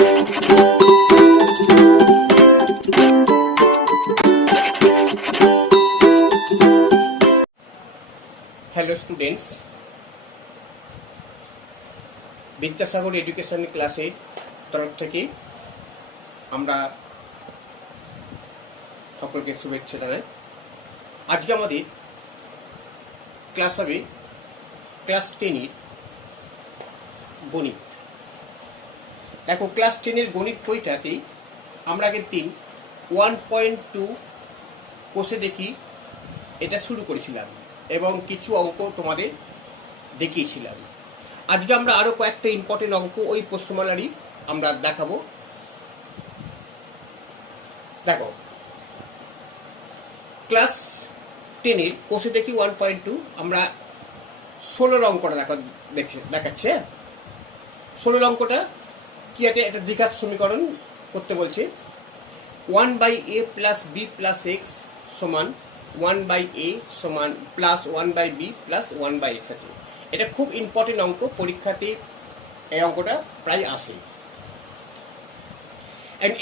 Hello students, Vidyasagar education ক্লাসের তরফ থেকে আমরা সকলকে শুভেচ্ছা জানাই। আজকে আমাদের ক্লাস হবে ক্লাস 10-এর গণিত। দেখো, ক্লাস 10-এর গণিত বইটাতেই আমরা আগের দিন 1.2 কোষে দেখি এটা শুরু করেছিলাম এবং কিছু অঙ্ক তোমাদের দেখিয়েছিলাম। আজকে আমরা আরো কয়েকটা ইম্পর্টেন্ট অঙ্ক ওই প্রশ্নমালারই আমরা দেখাবো। দেখো, ক্লাস 10-এর কোষে দেখি 1.2 আমরা 16 অঙ্কটা দেখাচ্ছে। 16 অঙ্কটা কি আছে? এটা দ্বিঘাত সমীকরণ করতে বলছে। 1/a + b + x সমান 1/a সমান প্লাস 1/b প্লাস 1/x আছে। এটা খুব ইম্পর্টেন্ট অঙ্ক, পরীক্ষাতে এই অঙ্কটা প্রায় আসে।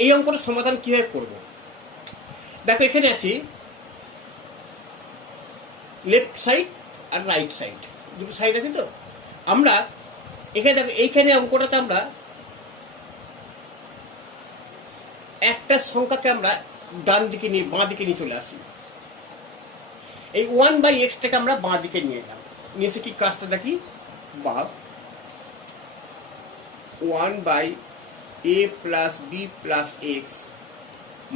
এই অঙ্কটার সমাধান কিভাবে করব? দেখো, এখানে আছে লেফট সাইড আর রাইট সাইড, দুটো সাইড আছে। তো আমরা এখানে দেখো, এইখানে অঙ্কটাতে আমরা একটা সংখ্যাকে আমরা ডান দিকে নিয়ে বাঁ দিকে নিয়ে চলে আসি। এই 1/x-টাকে আমরা বাঁ দিকে নিয়ে এলাম। নিচে কি কাজটা দেখি, বা 1/a + b + x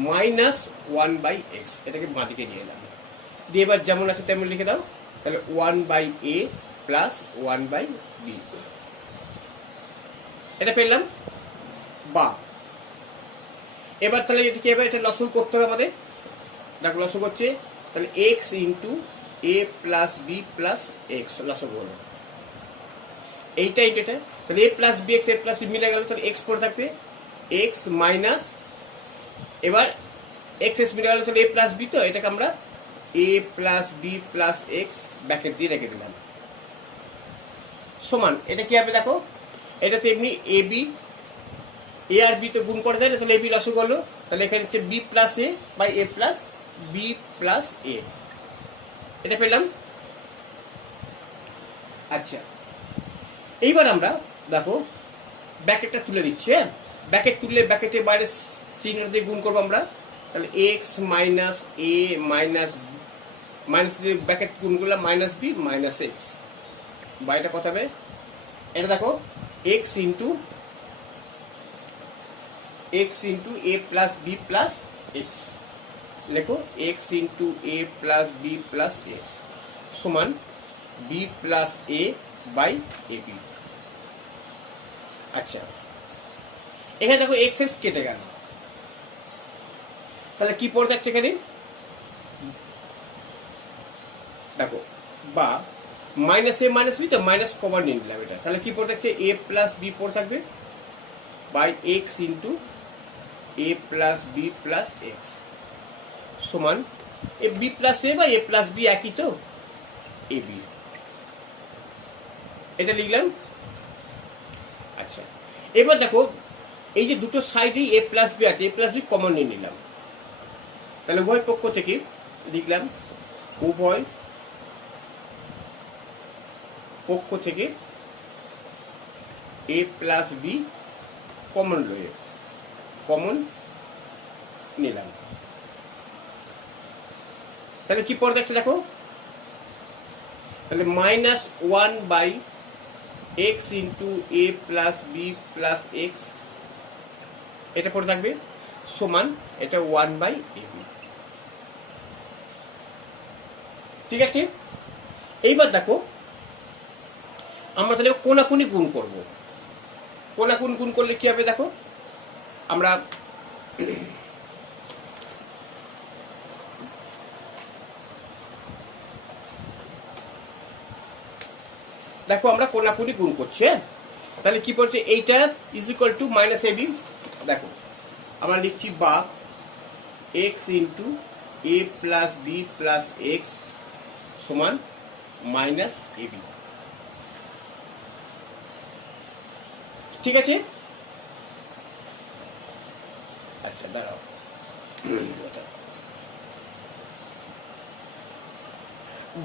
minus 1/x, এটাকে বাঁ দিকে নিয়ে এলাম। দিয়ে এবার যেমন আছে তেমন লিখে দাও। তাহলে 1/a + 1/b এটা পেলাম। বা এবার তাহলে এটাকে এবার এটা লসগু করতে হবে আমাদের। দেখো, লসগু হচ্ছে তাহলে x * a + b + x লসগু হলো এইটা। তাহলে a + bx a + b মিলে গেল, তাহলে x পড়ে থাকবে x মাইনাস, এবার x মিলে গেল, তাহলে a + b, তো এটাকে আমরা a + b + x ব্র্যাকেট দিয়ে রেখে দিলাম সমান। এটা কি হবে দেখো, এটাতে এমনি ab a আর b তো গুণ করা যায় না, তাহলে ab লসগু হলো। তাহলে এখানে হচ্ছে b + a by a + b + a, এটা পেলাম। আচ্ছা, এইবার আমরা দেখো ব্র্যাকেটটা তুলে দিচ্ছি। ব্র্যাকেট তুললে ব্র্যাকেটের বাইরে চিহ্ন দিয়ে গুণ করবো আমরা। তাহলে x মাইনাস a মাইনাস দিয়ে ব্র্যাকেট গুণ করলাম -b - x, বা এটা কত হবে? এটা দেখো x * a + b + x, লেখো x * a + b + x সমান b + a বাই ab। আচ্ছা, এখানে দেখো x কেটে গেল, তাহলে কি পড়ে যাচ্ছে এখানে? দেখো, বা -a - b, তো মাইনাস কমন নিয়ে নিলাম এটা। তাহলে কি পড়ে যাচ্ছে? a + b পড়ে থাকবে by x * a + b + x সমান b + a বা a + b একই, তো ab, এটা লিখলাম। আচ্ছা, এবার দেখো এই যে দুটো সাইডেই a + b আছে, a + b কমন নিয়ে নিলাম। তাহলে উভয় পক্ষ থেকে লিখলাম উভয় পক্ষ থেকে a + b কমন নিলাম। তাহলে কি পড়ে যাচ্ছে দেখো, তাহলে -1/x * a + b + x এটা পড়ে থাকবে সমান এটা 1/ab। ঠিক আছে, এইবার দেখো আমরা তাহলে কোনাকুনি গুণ করব। কোনাকুনি গুণ করলে কি হবে দেখো, আমরা দেখো আমরা কোনাকুনি গুণ করছি। তাহলে কি পড়ছে? এইটা = -ab। দেখো আমরা লিখছি বা x * a + b + x সমান -ab। ঠিক আছে, আচ্ছা দাঁড়াও,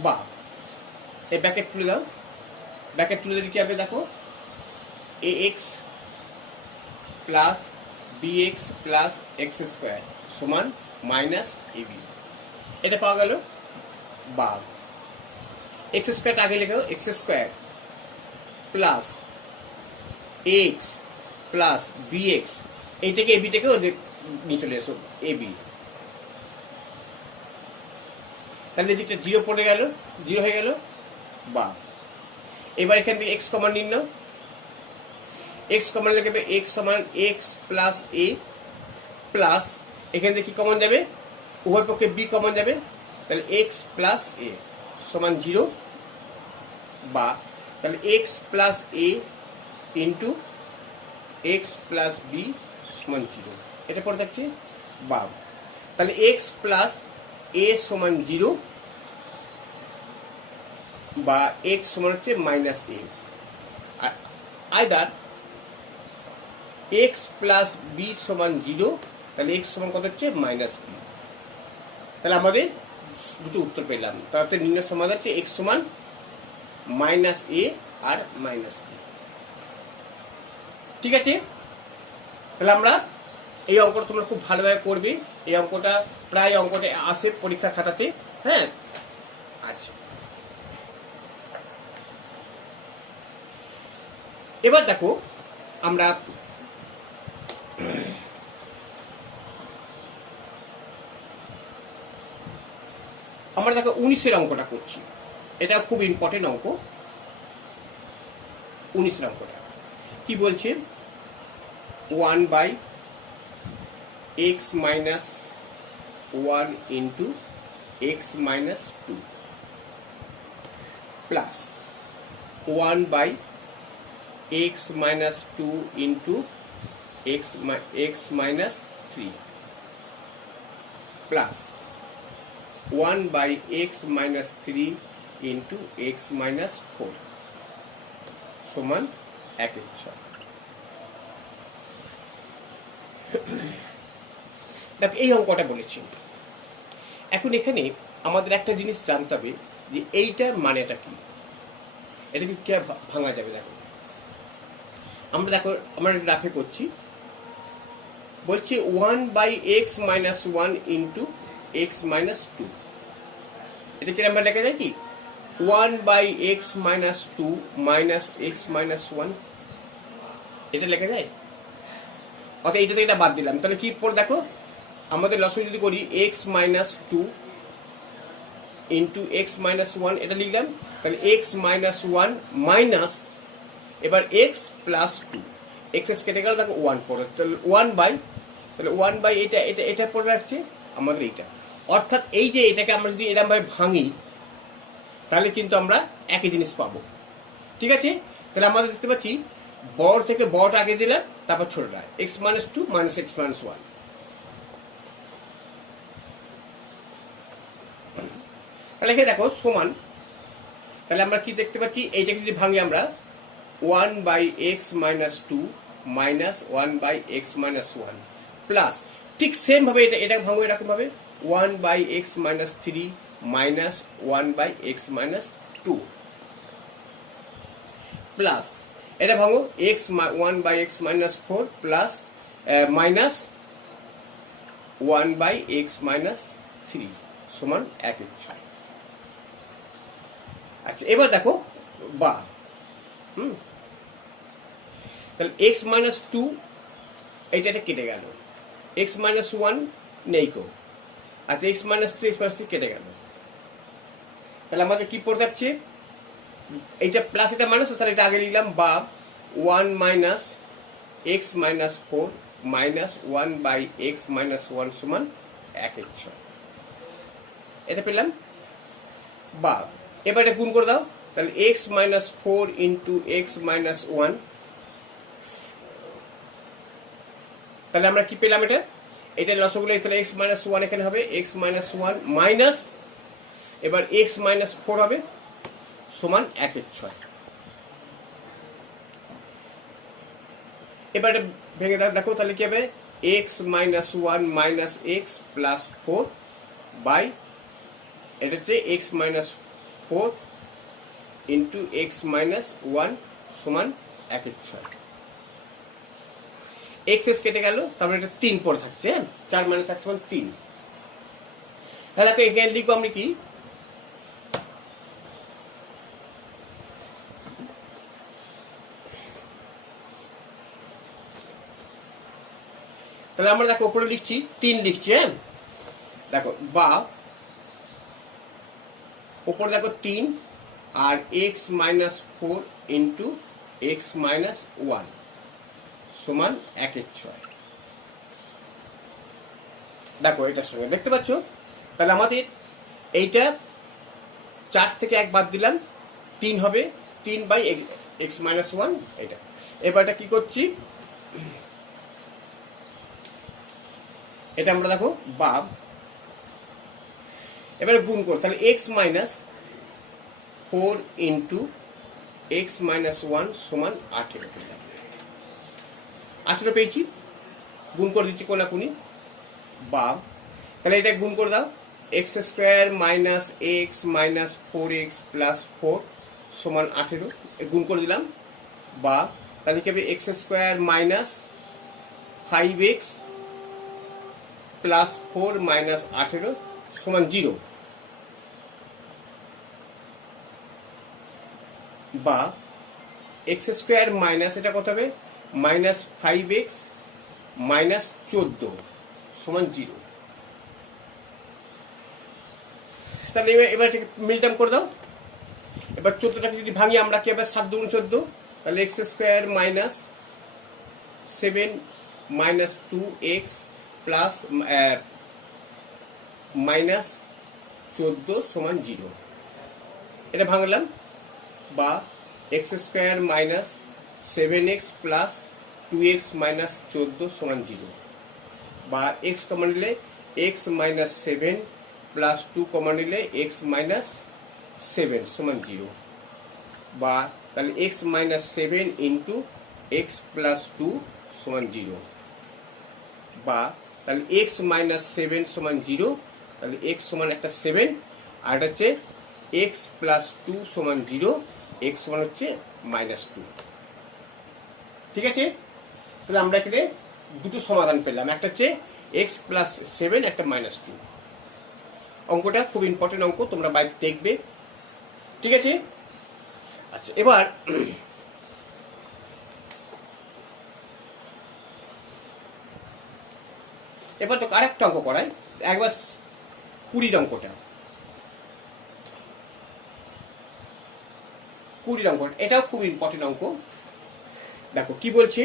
বা এই ব্যাকেট তুলে দাও, ব্যাকেট তুলে দিলে কি হবে দেখো, a x plus b x plus x square সমান মাইনাস এ বি, এটা পাওয়া গেল। বা এক্স স্কোয়ারটা আগে লিখো, x square plus x plus b x, এইটাকে এবিটাকে ওদের নিয়ে চলে এসো এ বি, তাহলে এদিকটা জিরো পড়ে গেল, জিরো হয়ে গেল। বা এবার এখান থেকে এক্স কমন নিন, এক্স কমন লিখবে এক্স সমান এক্স প্লাস এ প্লাস এখান থেকে কি কমন যাবে, উভয় পক্ষে বি কমন যাবে, তাহলে এক্স প্লাস এ সমান জিরো। বা তাহলে এক্স প্লাস এ ইন্টু এক্স প্লাস বি সমান জিরো, এটা পড়ে থাকছে। বা তাহলে এক্স প্লাস এ সমান জিরো বা এক্স সমান হচ্ছে মাইনাস এ, আইদার এক্স প্লাস বি সমান জিরো, তাহলে এক্স সমান কত হচ্ছে মাইনাস বি। তাহলে আমাদের দুটো উত্তর পেলাম, তাতে নির্ণয় সমাধান হচ্ছে এক্স সমান মাইনাস এ আর মাইনাস বি। ঠিক আছে, তাহলে আমরা এই অঙ্কটা তোমরা খুব ভালোভাবে করবে, এই অঙ্কটা প্রায় অঙ্কটা আসে পরীক্ষা খাতাতে। হ্যাঁ, আচ্ছা এবার দেখো আমরা দেখো 19-এর অঙ্কটা করছি, এটা খুব ইম্পর্টেন্ট অঙ্ক। 19-এর অঙ্কটা কি বলছে, 1 by x minus 1 into x minus 2 plus 1 by x minus 2 into x minus 3 plus 1 by x minus 3 into x minus 4 সমান 1/6। দেখ এই অঙ্কটা বলেছি, এখন এখানে আমাদের একটা জিনিস জানতে হবে যে এইটার মানেটা কি, এটাকে কি ভাঙা যাবে। দেখো আমরা দেখো আমরা গ্রাফে করছি, বলছি 1 by x minus 1 into x minus 2, এটা কি আমরা লেখা যায় কি 1 by x minus 2 minus x minus 1, এটা লেখা যায়। অর্থাৎ এইটা থেকে এটা বাদ দিলাম, তাহলে কি পড়ে দেখো আমাদের লসাগু যদি করি x minus 2 into x minus 1, এটা লিখলাম, তাহলে x minus 1 মাইনাস এবার x plus 2, x কেটে গেল দেখো 1 পড়ে, তাহলে 1 by, তাহলে 1 by এটা এটা এটা পড়ে রাখছে আমাদের এইটা। অর্থাৎ এই যে এটাকে আমরা যদি এরকম ভাবে ভাঙি তাহলে কিন্তু আমরা একই জিনিস পাবো। ঠিক আছে, তাহলে আমাদের দেখতে পাচ্ছি বড় থেকে বড়টা আগে দিলাম, তারপর ছোটটা x minus 2 minus x minus 1। তাহলে এখানে দেখো সমান, তাহলে আমরা কি দেখতে পাচ্ছি, এইটাকে যদি ভাঙি আমরা 1 by x minus 2 minus 1 by x minus 1 plus ঠিক সেম ভাবে এটা ভাঙবো এরকম ভাবে 1 by x minus 3 minus 1 by x minus 2 plus এটা ভাঙো x 1 by x minus 4 plus minus 1 by x minus 3 সমান 1/6। আচ্ছা এবার দেখো বা তাহলে x minus 2 এইটা কেটে গেল, x minus 1 নেই কো, আচ্ছা x minus 3 x minus 3 কেটে গেল, তাহলে আমাদের কি পড়ে থাকছে, এইটা প্লাস এটা মাইনাস, তাহলে এটা আগে লিখলাম বা 1 minus x minus 4 minus 1 by x minus 1 সমান 1/6, এটা পেলাম। বা এবার এটা গুণ করে দাও, তাহলে x minus 4 into x minus 1, তাহলে আমরা কি পেলাম, এটা লসগুলো, তাহলে x minus 1 এখানে হবে x minus 1 মাইনাস এবার x minus 4 হবে সমান 1/6। এবার এটা ভেঙে দেখো তাহলে কি হবে x minus one minus x plus four by এটা হচ্ছে x minus four into x minus one সমান 1/6। এক্স কেটে গেল, তারপরে এটা 3 পরে থাকছে। হ্যাঁ, 4 - 1 সমান 3। তাহলে এখানে লিখবো আমরা কি, তাহলে আমরা দেখো উপরে লিখছি 3 লিখছি। হ্যাঁ দেখো, বা উপরে দেখো 3 আর x minus 4 into x minus 1 সমান 1/6। দেখো এটার সঙ্গে দেখতে পাচ্ছ, তাহলে আমাদের এইটা 4 থেকে 1 বাদ দিলাম, 3 হবে, 3 বাই এক্স মাইনাস 1 এটা। এবার এটা কি করছি, এটা আমরা দেখো বা এবারে গুণ করো, তাহলে x minus 4 into x minus 1 সমান 18 পেলাম। 18 পেয়েছি, গুণ করে দিচ্ছি কোনাকুনি, বা তাহলে এটা গুণ করে দাও, x square minus x minus 4x plus 4 সমান 18, গুণ করে দিলাম। বা তাহলে কি হবে, x square minus 5x plus 4 minus 18 সমান 0। বা এক্স স্কোয়ার মাইনাস এটা কত হবে, মাইনাস 5x মাইনাস 14 সমান 0। তাহলে এবার মিলটাম করে দাও। এবার 14টাকে যদি ভাঙি আমরা কি হবে, 7 × 2 = 14, তাহলে x square minus 7 minus 2x plus minus 14 সমান 0। এটা ভাঙলাম। বা x square minus 7x plus 2x minus 14 সমান 0। বা এক্স কমন নিলে এক্স মাইনাস 7 প্লাস 2 কমন নিলে এক্স মাইনাস 7 সমান 0। বা তাহলে x minus 7 into x plus 2 সমান 0। বা তাহলে এক্স মাইনাস 7 সমান 0, তাহলে এক্স সমান একটা 7, আর এটা হচ্ছে এক্স প্লাস 2 সমান 0, এক্স সমান হচ্ছে -2। ঠিক আছে, তাহলে আমরা এখানে দুটো সমাধান পেলাম, একটা হচ্ছে এক্স প্লাস 7, একটা -2। অঙ্কটা খুব ইম্পর্টেন্ট অঙ্ক, তোমরা বাড়িতে দেখবে। ঠিক আছে, আচ্ছা এবার তো আরেকটা অঙ্ক করাই, একবার 20 অঙ্কটা, 20 অঙ্ক, এটাও খুব ইম্পর্টেন্ট অঙ্ক। দেখো কি বলছে,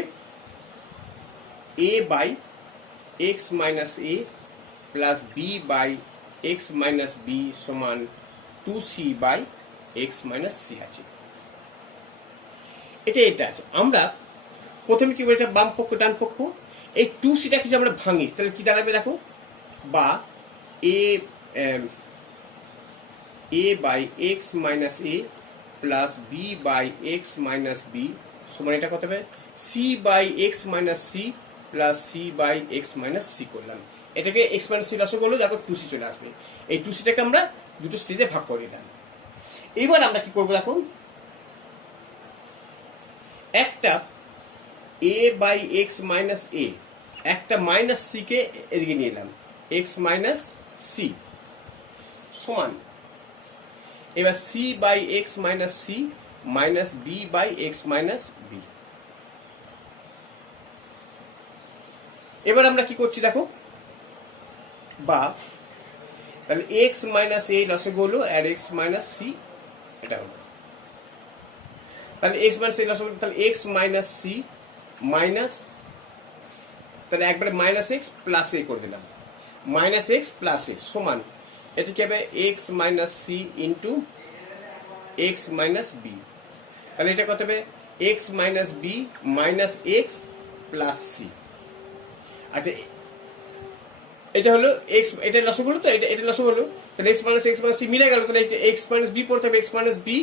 a by x minus a plus b by x minus b সমান 2c by x minus C আছে। এটা আছে। আমরা প্রথমে কি বলছি, বাম পক্ষ ডান পক্ষ, এই 2cটাকে যদি আমরা ভাঙি তাহলে কি দাঁড়াবে দেখো, বা a by x minus a plus b by x minus b সমান এটা কত হবে, c by x minus c plus c by x minus c করলাম। এটাকে এক্স মাইনাস সি লসও করলো, দেখো 2c চলে আসবে। এই 2cটাকে আমরা দুটো স্টেজে ভাগ করে দিলাম। এবার আমরা কি করবো দেখো, একটা a বাই এক্স মাইনাস এ, একটা মাইনাস সি কে এদিকে নিয়ে এলাম, এক্স মাইনাস সি সমান এবার c by x minus c minus b by x minus b. এবার আমরা কি করছি দেখো, বা তাহলে এক্স মাইনাস এ লসগু হলো আর এক্স মাইনাস সি এটা হলো, তাহলে এক্স মাইনাস এ লসগু, তাহলে এক্স মাইনাস সি মাইনাস, তাহলে একবারে মাইনাস এক্স প্লাস এ করে দিলাম, মাইনাস এক্স প্লাস এ সমান এটা কি হবে, x minus c into x minus b. তাহলে এটা কত হবে, x minus b minus x plus c. আচ্ছা এটা হলো এক্স, এটা লসগু হলো, তো এটা লসগু হলো, তাহলে এক্স মাইনাস সি মিলে গেল, তাহলে এক্স মাইনাস বি পড়তে হবে, এক্স মাইনাস বি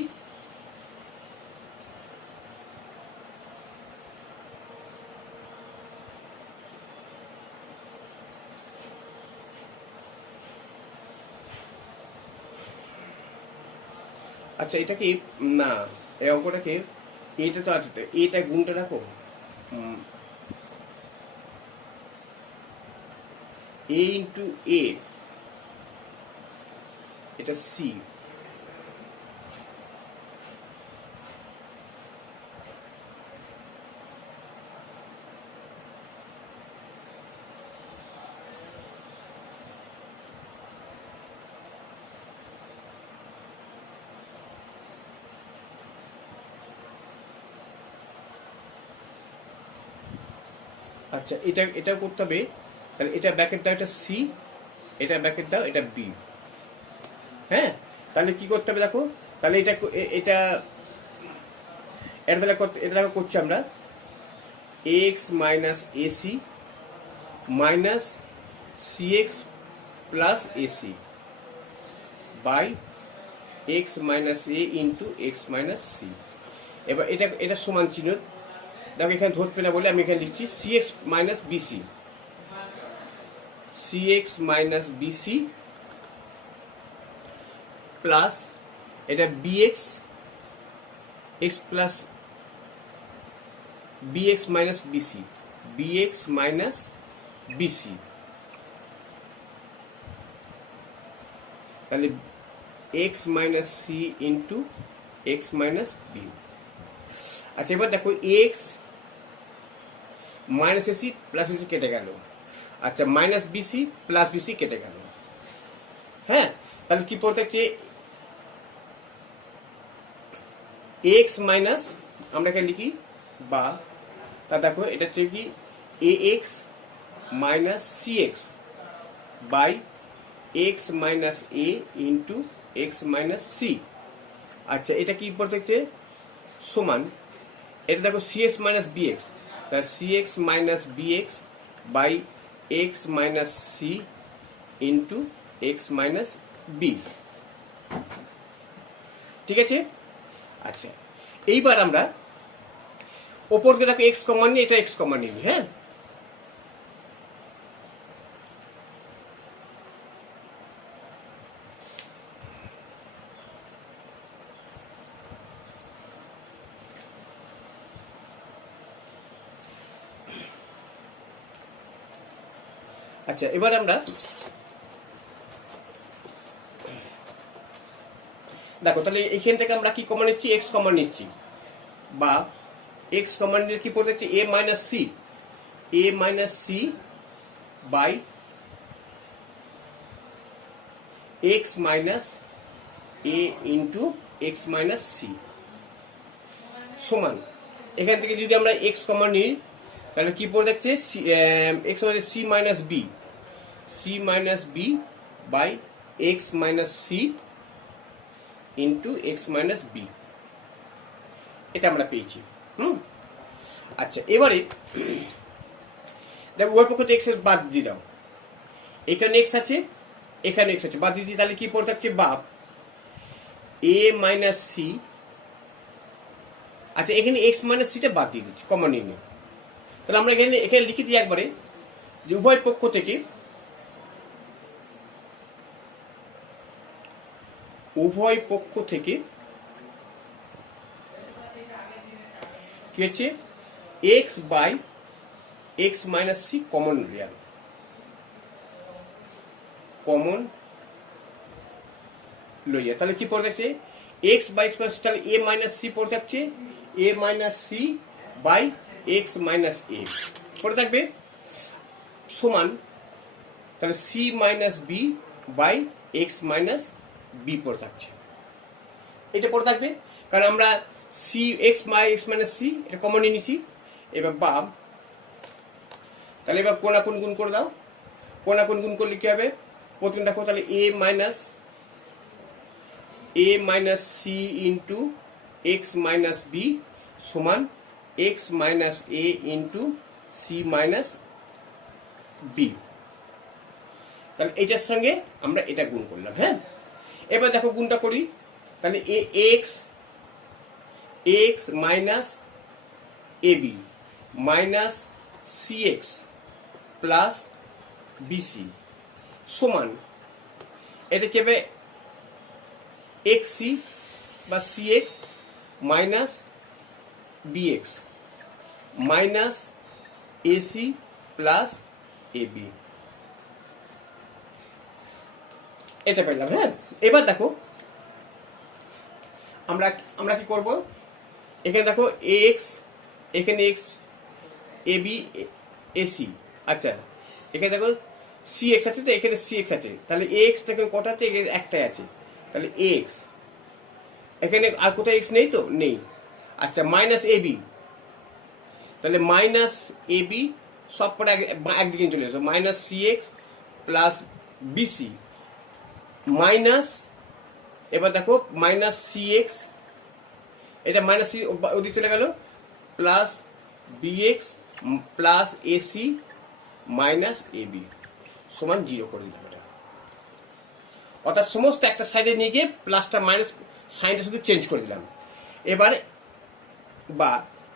আচ্ছা এটা কি, না এই অঙ্কটাকে এটা তো আছে, এটা গুণটা রাখো, এ ইন্টু এ, এটা সি, আচ্ছা এটা এটাও করতে হবে, তাহলে এটা ব্যাকেট দাও, এটা সি, এটা ব্যাকেট দাও, এটা বি। হ্যাঁ, তাহলে কি করতে হবে দেখো, তাহলে এটা এটা এটা তাহলে এটা দেখো করছি আমরা, x minus a c minus c x plus a c by x minus a into x minus c. এবার এটা এটা সমান চিহ্ন দেখো, এখানে ধরবে না বলে আমি এখানে লিখছি c x minus b c, c x minus b c plus এটা b x x plus b x minus b c, b x minus b c, তাহলে x minus c into x minus b. আচ্ছা এবার দেখো x minus a c plus a c কেটে গেল, আচ্ছা মাইনাস বিসি প্লাস বিসি কেটে গেল। হ্যাঁ, তাহলে কি পড়তে হচ্ছে, এক্স মাইনাস, আমরা এখানে লিখি বা, তা দেখো এটা হচ্ছে কি a x minus c x by x minus a into x minus c. আচ্ছা এটা কি পড়তে হচ্ছে সমান, এটা দেখো c x minus b x, তাহলে c x minus b x by x minus c into x minus b. ঠিক আছে, আচ্ছা এইবার আমরা ওপরকে দেখো এক্স কমন নিয়ে, এটা এক্স কমন নিবি। হ্যাঁ, আচ্ছা এবার আমরা দেখো, তাহলে এখান থেকে আমরা কি কমন নিচ্ছি, এক্স কমন নিচ্ছি, বা এক্স কমন নিয়ে কি পড়তে হচ্ছে a minus c, a minus c by x minus a into x minus c সমান, এখান থেকে যদি আমরা এক্স কমন নিই তাহলে কি পড়ে যাচ্ছে এক্স মানে c minus b, c minus b by x minus c into x minus b, এটা আমরা পেয়েছি। আচ্ছা এবারে দেখো ওই পক্ষ থেকে এক্স এর বাদ দিয়ে দাও, এখানে এক্স আছে এখানে এক্স আছে, বাদ দিয়ে দিই, তাহলে কি পড়ে থাকছে বাপ এ মাইনাস সি। আচ্ছা এখানে এক্স মাইনাস সিটা বাদ দিয়ে দিচ্ছি, কমন নিয়ে নিই, তাহলে আমরা এখানে এখানে লিখে দিই একবারে যে উভয় পক্ষ থেকে কি হচ্ছে x by x minus c common রিয়াল, কমন লইয়া, তাহলে কি পড়ে যাচ্ছে এক্স বাই এক্স মাইনাস, তাহলে এ মাইনাস সি পড়ে থাকছে a minus c by x minus a পড়ে থাকবে সমান, তাহলে c minus b by x minus b পড়ে থাকছে, এটা পড়ে থাকবে কারণ আমরা c x by x minus c এটা কমন নিয়ে নিচ্ছি। এবার বাম, তাহলে এবার কোন গুণ করে দাও, কোন গুণ করলে কি হবে, প্রথম দেখো তাহলে a minus c into x minus b সমান x minus a into c minus b, তাহলে এটার সঙ্গে আমরা এটা গুণ করলাম। হ্যাঁ, এবার দেখো গুণটা করি, তাহলে x minus a b minus c x plus b c সমান, এটা কি হবে এক্স সি বা c x minus b x minus a c plus a b, এটা পেলাম। হ্যাঁ, এবার দেখো আমরা আমরা কি করব, এখানে দেখো এক্স, এখানে এক্স এবি এসি, আচ্ছা এখানে দেখো সি এক্স আছে, তো এখানে সি এক্স আছে, তাহলে এক্স এখানে কটা আছে, একটাই আছে, তাহলে এক্স এখানে আর কোথাও এক্স নেই, তো নেই। আচ্ছা মাইনাস এবি, তাহলে মাইনাস এবি সব কটা একদিকে চলে আসো, minus c x plus b c minus, এবার দেখো মাইনাস সি এক্স, এটা মাইনাস সি ওদিকে চলে গেল, plus b x plus a c minus a b সমান 0 করে দিলাম। এটা অর্থাৎ সমস্ত একটা সাইডে নিয়ে গিয়ে প্লাসটা মাইনাস সাইনটা শুধু চেঞ্জ করে দিলাম। এবার বা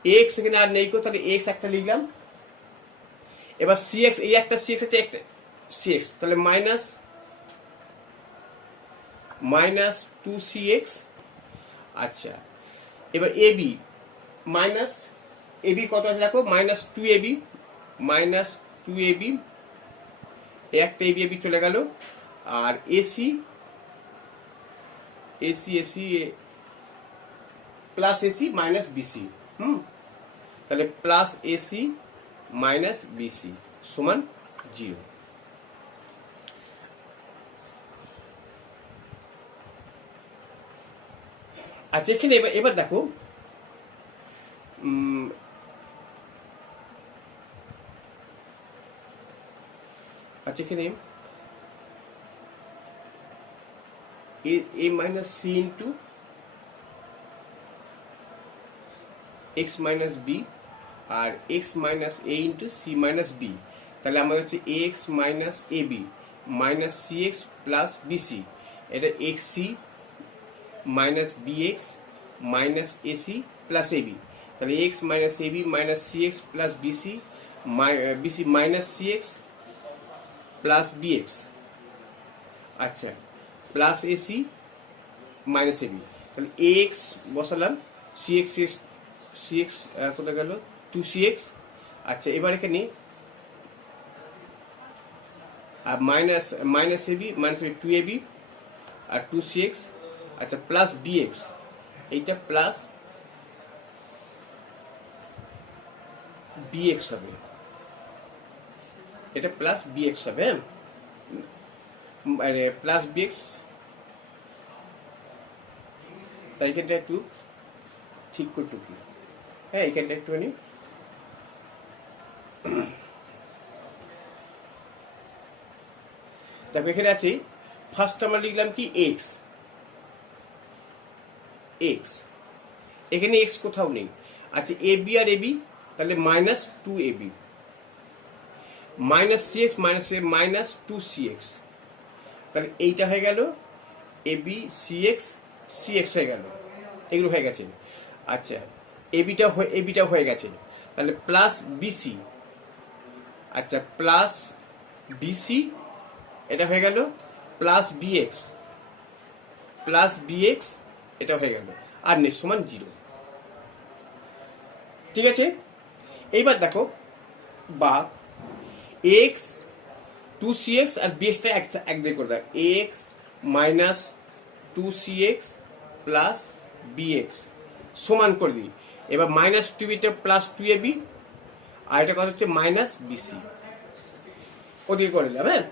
এক্স এখানে আর নেই, তাহলে এক্স একটা লিখলাম। এবার সি এক্স, এই একটা সি এক্স আছে, একটা সি এক্স, তাহলে মাইনাস মাইনাস 2cx। আচ্ছা এবার এবি মাইনাস এবি কত আছে দেখো, মাইনাস 2ab মাইনাস 2ab, একটা এবি এবি চলে গেল। আর a c a c a c plus a c minus b c, তাহলে প্লাস এসি মাইনাস বিসি সমান 0। আচ্ছা এখানে এবার দেখো আচ্ছা এখানে a minus c into x minus b আর x minus a into c minus b, তাহলে আমাদের হচ্ছে a x minus a b minus c x plus b c, এটা x c minus b x minus a c plus a b, তাহলে x minus a b minus c x plus b c b c minus c x plus b x, আচ্ছা plus a c minus a b, তাহলে x বসালাম, c x c x কোথায় গেল 2cx। আচ্ছা এবার এখানে আর minus minus a b minus 2ab আর 2cx, আচ্ছা প্লাস bx, এইটা প্লাস bx হবে, এটা প্লাস bx হবে, মানে প্লাস bx, তাই এখানটা একটু ঠিক করে টুকি, হ্যাঁ এখানটা একটুখানি দেখো এখানে আছে ফার্স্ট আমরা লিখলাম কি এক্স, এক্স এখানে এক্স কোথাও নেই। আচ্ছা এবি আর এবি, তাহলে minus 2ab minus c x minus minus 2cx, তাহলে এইটা হয়ে গেল এবি সি এক্স হয়ে গেল, এগুলো হয়ে গেছে। আচ্ছা এবিটা হয়ে গেছে, তাহলে প্লাস বিসি, আচ্ছা প্লাস বিসি এটা হয়ে গেল, প্লাস বিএক্স এটা হয়ে গেল, আর নেই সমান 0। ঠিক আছে, এইবার দেখো বা এক্স 2cx আর বিএক্সটা একদিকে করে দাও, x minus 2cx plus bx সমান করে দিই। এবার মাইনাস 2bটা প্লাস 2ab, আর এটা কথা হচ্ছে মাইনাস বিসি, ওদিকে করে দিলাম। হ্যাঁ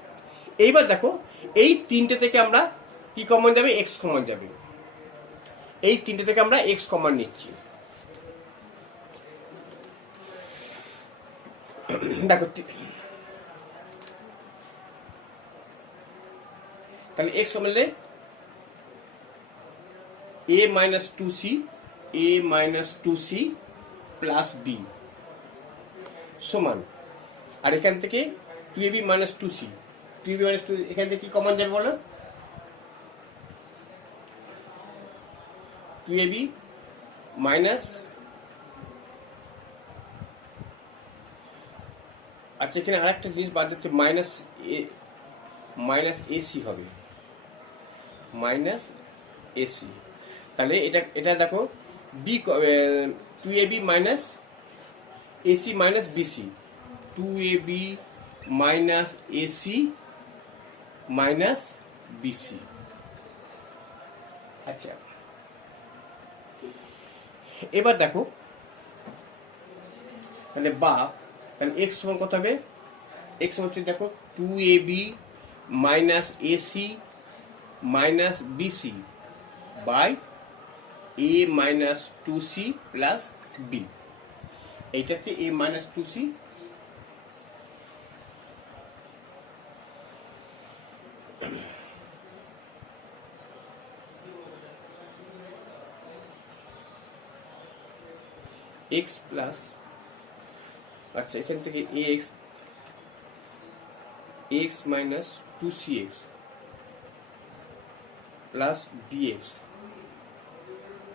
এইবার দেখো এই তিনটে থেকে আমরা কি কমন যাবে, এক্স কমন যাবে, এই তিনটে থেকে আমরা এক্স কমন নিচ্ছি। দেখো তাহলে এক্স কমন নিলে a minus 2c plus b সমান, আর এখান থেকে 2ab মাইনাস 2c মাইনাস 2, এখান থেকে কি কমন যাবে বলো, 2ab মাইনাস, আচ্ছা এখানে আরেকটা জিনিস বাদ যাচ্ছে, মাইনাস এসি হবে, মাইনাস এসি, তাহলে এটা এটা দেখো b 2ab minus a c minus b c, 2ab minus a c minus b c. আচ্ছা, এবার দেখো তাহলে বা তাহলে এক্স সমান কত হবে? এক্স হচ্ছে দেখো 2ab minus a c minus b c by a minus 2c plus b. এইটা হচ্ছে a minus 2c x plus, আচ্ছা এখান থেকে a x x minus 2cx plus bx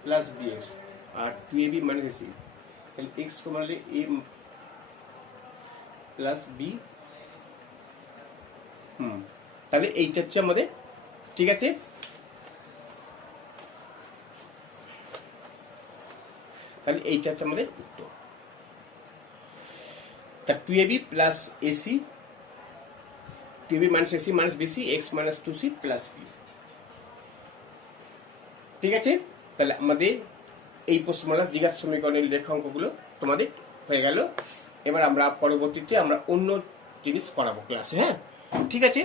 plus bx আর 2ab মাইনাস c, তাহলে x কমালে a প্লাস b। তাহলে এইটা হচ্ছে আমাদের, ঠিক আছে। তাহলে এইটা হচ্ছে আমাদের উত্তর। তা 2ab plus a c, 2ab minus a c minus b c, x minus 2c plus b. ঠিক আছে, তাহলে আমাদের এই প্রশ্নমালার দ্বিঘাত সমীকরণের লেখাঙ্কগুলো তোমাদের হয়ে গেল। এবার আমরা পরবর্তীতে আমরা অন্য জিনিস করাবো ক্লাসে, হ্যাঁ ঠিক আছে।